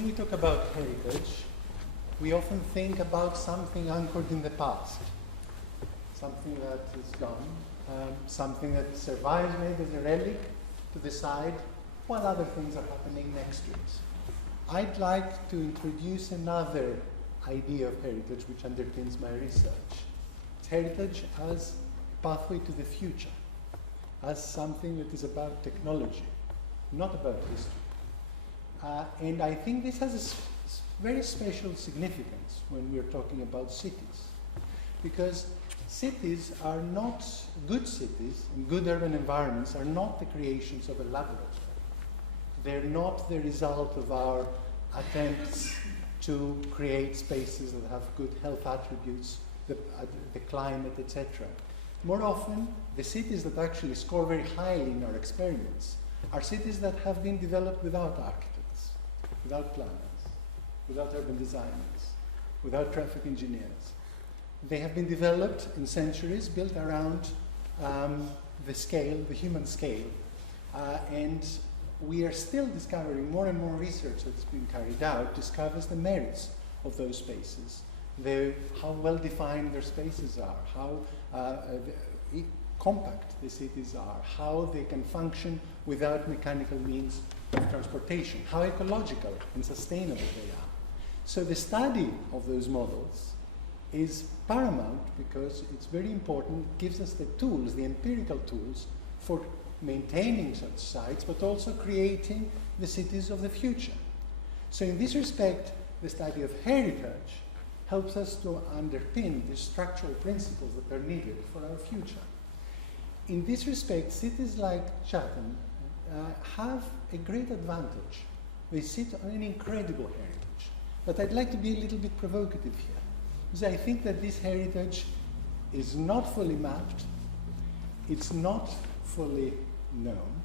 When we talk about heritage, we often think about something anchored in the past, something that is gone, something that survives maybe as a relic to the side, while other things are happening next to it. I'd like to introduce another idea of heritage which underpins my research. It's heritage as a pathway to the future, as something that is about technology, not about history. And I think this has a very special significance when we're talking about cities, because cities are not, good cities and good urban environments are not the creations of a laboratory. They're not the result of our attempts to create spaces that have good health attributes, the climate, etc. More often, the cities that actually score very highly in our experiments are cities that have been developed without architects, without planners, without urban designers, without traffic engineers. They have been developed in centuries, built around the scale, the human scale, and we are still discovering, more and more research that's been carried out discovers the merits of those spaces, how well defined their spaces are, how compact the cities are, how they can function without mechanical means of transportation, how ecological and sustainable they are. So the study of those models is paramount because it's very important, it gives us the tools, the empirical tools for maintaining such sites, but also creating the cities of the future. So in this respect, the study of heritage helps us to underpin the structural principles that are needed for our future. In this respect, cities like Chatham have a great advantage. They sit on an incredible heritage. But I'd like to be a little bit provocative here, because I think that this heritage is not fully mapped, it's not fully known,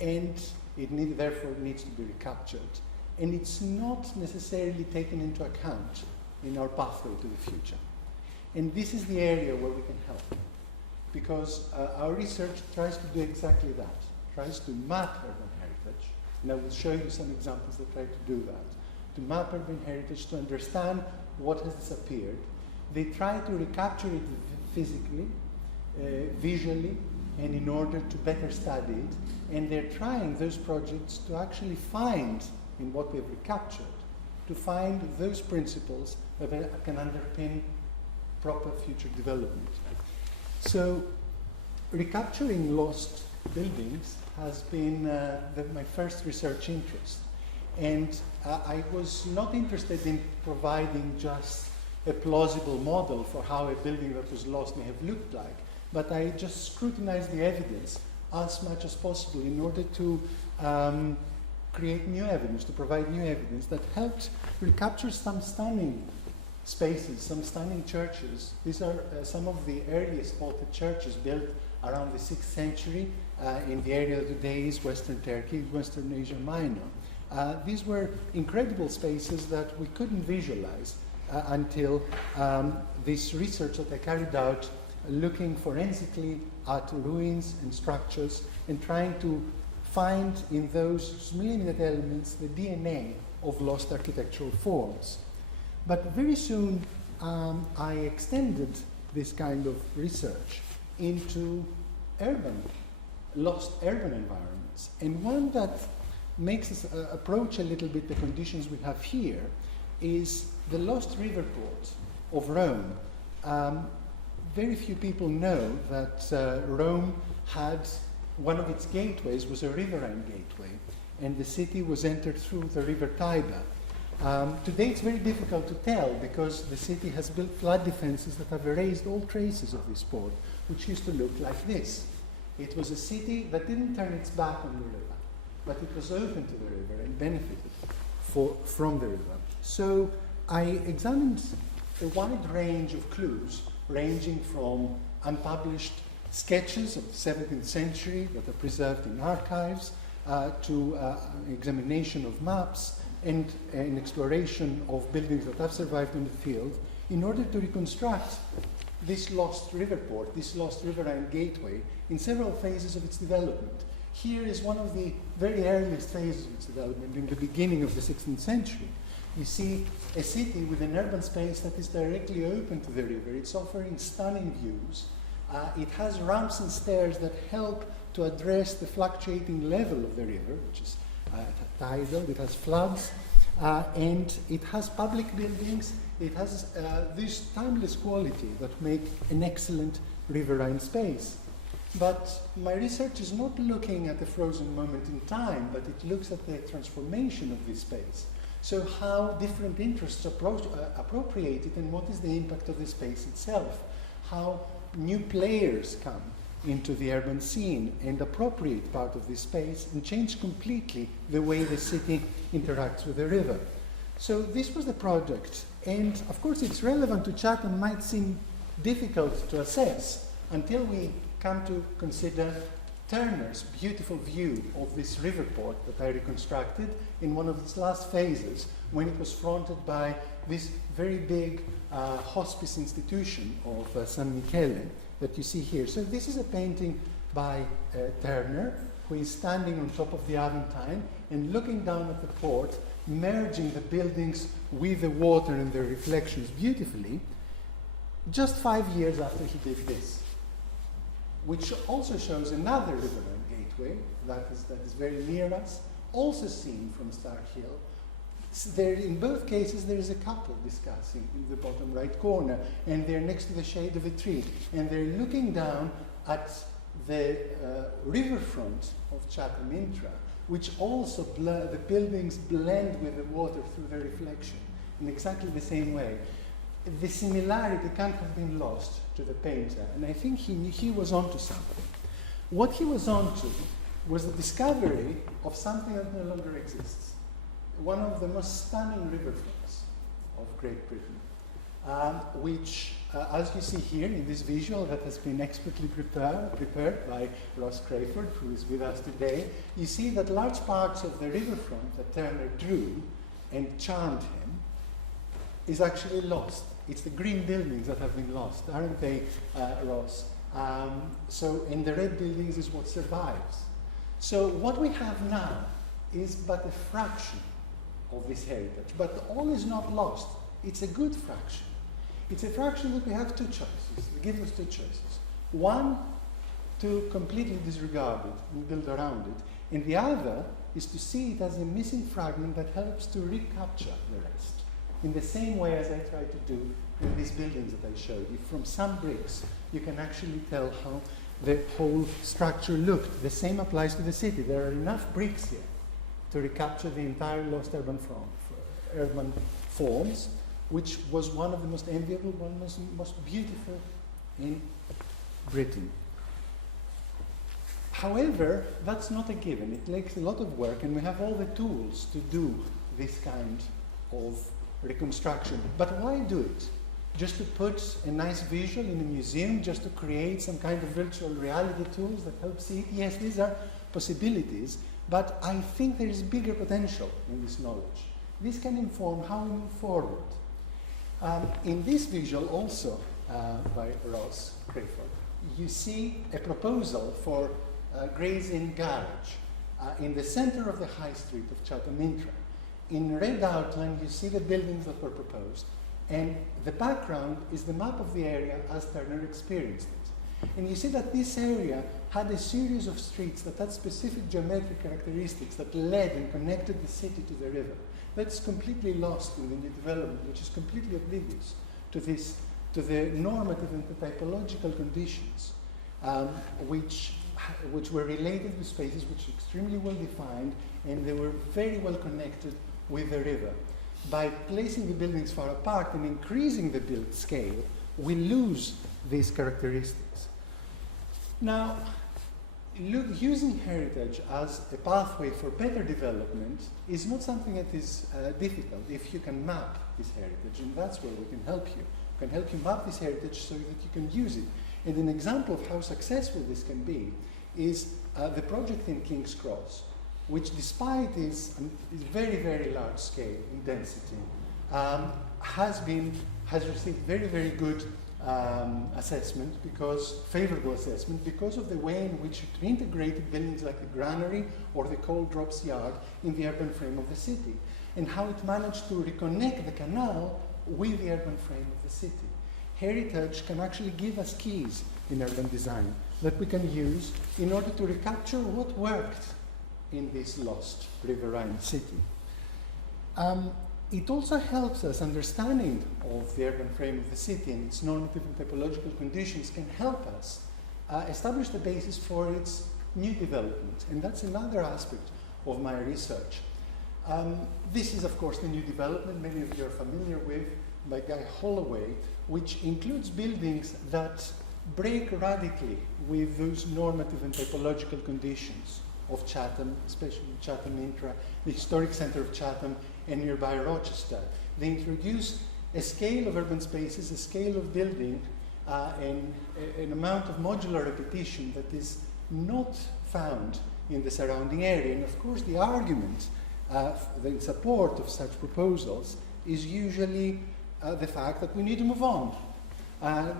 and it therefore needs to be recaptured, and it's not necessarily taken into account in our pathway to the future. And this is the area where we can help, because our research tries to do exactly that, tries to map urban heritage, and I will show you some examples that try to do that, to map urban heritage, to understand what has disappeared. They try to recapture it physically, visually, and in order to better study it, and they're trying those projects to actually find, in what we've recaptured, to find those principles that can underpin proper future development. So recapturing lost buildings has been my first research interest. And I was not interested in providing just a plausible model for how a building that was lost may have looked like, but I just scrutinized the evidence as much as possible in order to create new evidence, to provide new evidence that helped recapture some stunning spaces, some stunning churches. These are some of the earliest spotted churches built around the 6th century in the area that today is Western Turkey, Western Asia Minor. These were incredible spaces that we couldn't visualize until this research that I carried out looking forensically at ruins and structures and trying to find in those limited elements the DNA of lost architectural forms. But very soon I extended this kind of research into lost urban environments, and one that makes us approach a little bit the conditions we have here is the lost river port of Rome. Very few people know that Rome had, one of its gateways was a riverine gateway, and the city was entered through the river Tiber. Today it's very difficult to tell because the city has built flood defenses that have erased all traces of this port, which used to look like this. It was a city that didn't turn its back on the river, but it was open to the river and benefited from the river. So I examined a wide range of clues, ranging from unpublished sketches of the 17th century that are preserved in archives, to examination of maps, and an exploration of buildings that have survived in the field in order to reconstruct this lost river port, this lost riverine gateway in several phases of its development. Here is one of the very earliest phases of its development in the beginning of the 16th century. You see a city with an urban space that is directly open to the river. It's offering stunning views. It has ramps and stairs that help to address the fluctuating level of the river, which is tidal. It has floods, and it has public buildings. It has this timeless quality that make an excellent riverine space. But my research is not looking at a frozen moment in time, but it looks at the transformation of this space. So how different interests appropriate it, and what is the impact of the space itself? How new players come into the urban scene and appropriate part of this space and change completely the way the city interacts with the river. So this was the project, and of course it's relevant to Chatham, might seem difficult to assess until we come to consider Turner's beautiful view of this river port that I reconstructed in one of its last phases, when it was fronted by this very big hospice institution of San Michele that you see here. So this is a painting by Turner, who is standing on top of the Aventine and looking down at the port, merging the buildings with the water and their reflections beautifully, just 5 years after he did this, which also shows another riverine gateway that is very near us, also seen from Star Hill. There, in both cases, there is a couple discussing in the bottom right corner, and they're next to the shade of a tree, and they're looking down at the riverfront of Chatham Intra, which also the buildings blend with the water through the reflection in exactly the same way. The similarity can't have been lost to the painter, and I think he was onto something. What he was onto was the discovery of something that no longer exists. One of the most stunning riverfronts of Great Britain, which, as you see here in this visual that has been expertly prepared by Ross Crayford, who is with us today, you see that large parts of the riverfront that Turner drew and charmed him is actually lost. It's the green buildings that have been lost, aren't they, Ross? And the red buildings is what survives. So what we have now is but a fraction of this heritage, but all is not lost. It's a good fraction. It's a fraction that we have two choices. It gives us two choices. One, to completely disregard it and build around it, and the other is to see it as a missing fragment that helps to recapture the rest, in the same way as I tried to do in these buildings that I showed you. From some bricks, you can actually tell how the whole structure looked. The same applies to the city. There are enough bricks here to recapture the entire lost urban forms, which was one of the most enviable, one of the most beautiful in Britain. However, that's not a given. It takes a lot of work, and we have all the tools to do this kind of reconstruction. But why do it? Just to put a nice visual in a museum, just to create some kind of virtual reality tools that help see it? Yes, these are possibilities, but I think there is bigger potential in this knowledge. This can inform how we move forward. In this visual also by Ross Crayford, you see a proposal for Gray's Inn Garage in the center of the high street of Chatham Intra. In red outline, you see the buildings that were proposed, and the background is the map of the area as Turner experienced it. And you see that this area had a series of streets that had specific geometric characteristics that led and connected the city to the river. That's completely lost in the new development, which is completely oblivious to the normative and the typological conditions, which were related to spaces which were extremely well defined, and they were very well connected with the river. By placing the buildings far apart and increasing the build scale, we lose these characteristics. Now, using heritage as a pathway for better development is not something that is difficult if you can map this heritage, and that's where we can help you. We can help you map this heritage so that you can use it. And an example of how successful this can be is the project in King's Cross, which despite its very, very large scale in density, has received very, very good assessment, favorable assessment, because of the way in which it integrated buildings like the granary or the coal drops yard in the urban frame of the city, and how it managed to reconnect the canal with the urban frame of the city. Heritage can actually give us keys in urban design that we can use in order to recapture what worked in this lost riverine city. It also helps us understanding of the urban frame of the city and its normative and typological conditions can help us establish the basis for its new development. And that's another aspect of my research. This is, of course, the new development many of you are familiar with by Guy Holloway, which includes buildings that break radically with those normative and typological conditions of Chatham, especially Chatham Intra, the historic center of Chatham, and nearby Rochester. They introduce a scale of urban spaces, a scale of building, and an amount of modular repetition that is not found in the surrounding area. And of course, the argument in support of such proposals is usually the fact that we need to move on.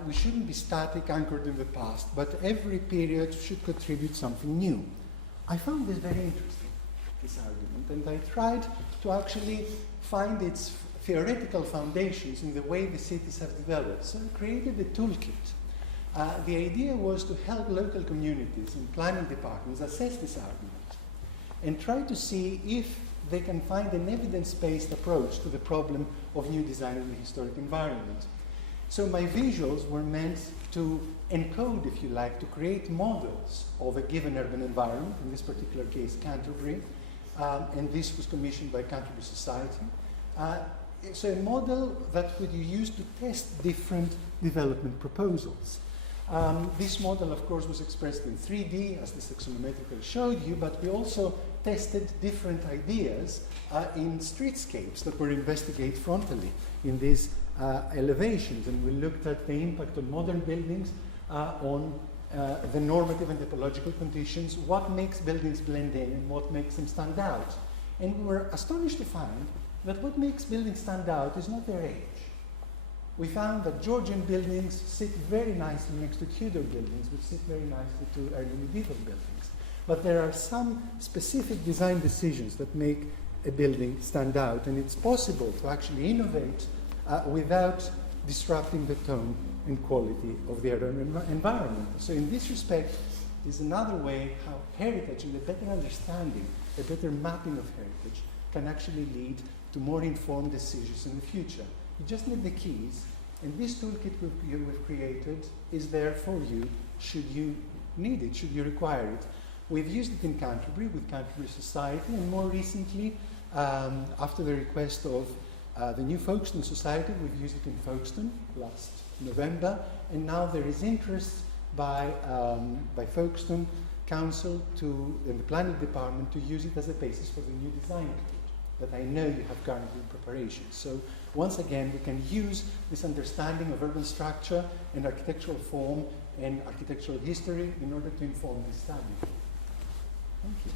We shouldn't be static, anchored in the past, but every period should contribute something new. I found this very interesting, this argument, and I tried to actually find its theoretical foundations in the way the cities have developed. So I created a toolkit. The idea was to help local communities and planning departments assess this argument and try to see if they can find an evidence-based approach to the problem of new design in the historic environment. So my visuals were meant to encode, if you like, to create models of a given urban environment, in this particular case Canterbury, and this was commissioned by Canterbury Society. So a model that could be used to test different development proposals. This model, of course, was expressed in 3D, as this axonometrical showed you, but we also tested different ideas in streetscapes that were investigated frontally in these elevations, and we looked at the impact on modern buildings, on the normative and typological conditions, what makes buildings blend in and what makes them stand out. And we were astonished to find that what makes buildings stand out is not their age. We found that Georgian buildings sit very nicely next to Tudor buildings, which sit very nicely to early medieval buildings. But there are some specific design decisions that make a building stand out, and it's possible to actually innovate without disrupting the tone and quality of the urban environment. So in this respect is another way how heritage and a better understanding, a better mapping of heritage can actually lead to more informed decisions in the future. You just need the keys, and this toolkit we've created is there for you should you need it, should you require it. We've used it in Canterbury with Canterbury Society, and more recently, after the request of the new Folkestone Society, we've used it in Folkestone last November, and now there is interest by Folkestone Council and the Planning Department to use it as a basis for the new design code that I know you have currently in preparation. So once again, we can use this understanding of urban structure and architectural form and architectural history in order to inform this study. Thank you.